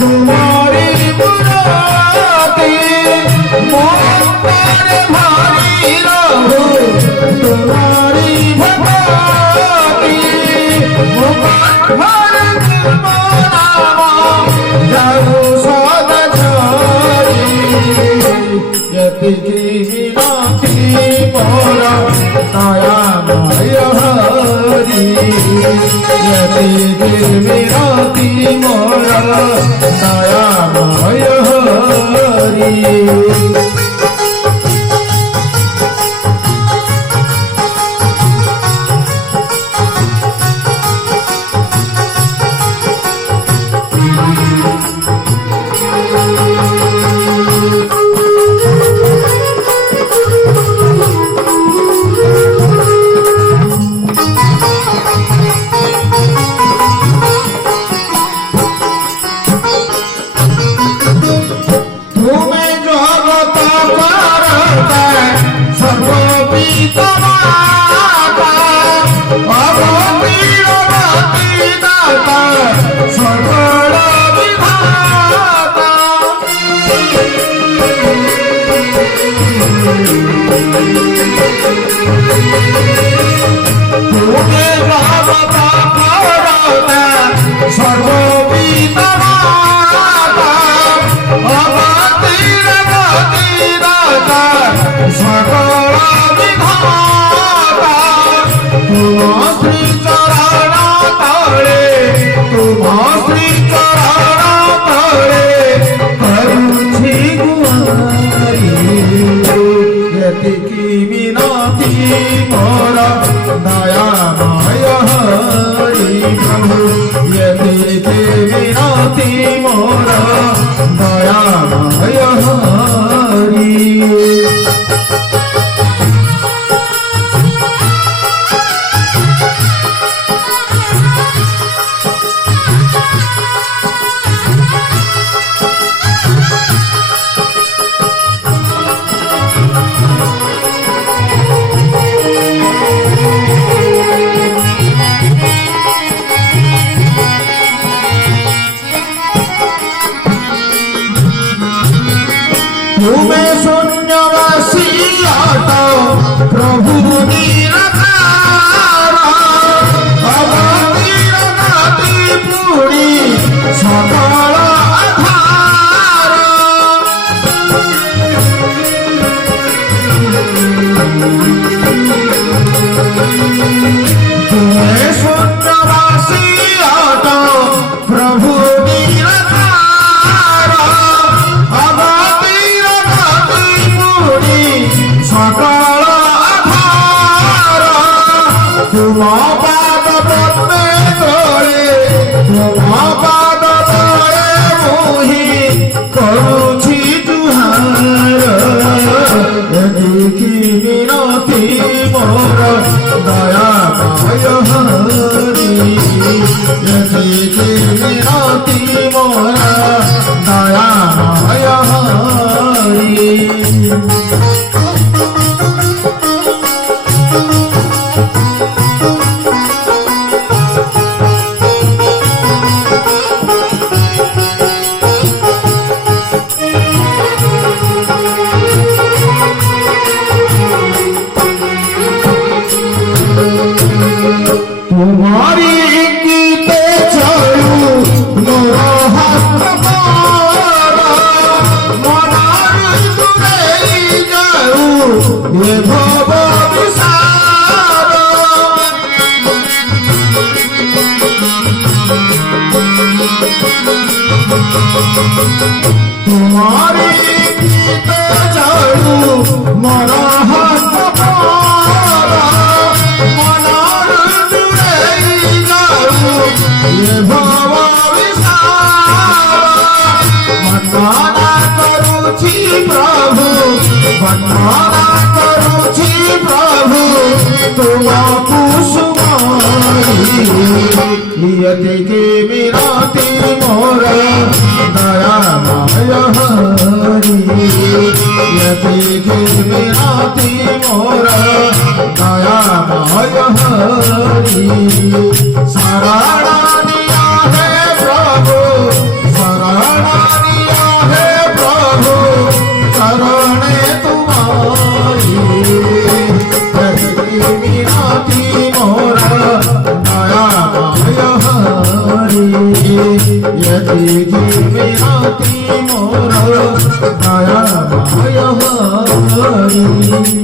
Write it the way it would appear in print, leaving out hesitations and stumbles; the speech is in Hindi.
तुम्हारी मुरादी मोहब्बत भारी रहू तुम्हारी भक्ति मुबारक मनावा जाऊ सदा छाई यति की विनाती मोरा दया माय हरि यति की विनाती मोरा दया माय हरि दया माय हरि प्रभु यति विनाती मोरा दया माय हरि तुम्हें शून्यवासी आता प्रभु निराकारा अवधि रघाती पूरी सकल आधार तुम्हें शून्यवासी आता प्रभु सकल आधार तुम पाद पद्मे तोरे तुम पाद तोरे मोहि करुछि जुहार देखी विनती मोर दया माय हरि देखी विनती मोर दया माय हरि तुम्हारी गीते चलू मोर हस्त मनार तुरई जाऊ ये भव विसार तुम्हारी गीते चलू मोर हस्त ये भव विसार वंदना करुछि प्रभु वंदना करुछि प्रभु तुम कुसुमारी यति के विनती मोर दया माय हरि यति के विनती मोर दया माय हरि शरण दिया है प्रभु शरण यति गिराती मोर दया माय हरि।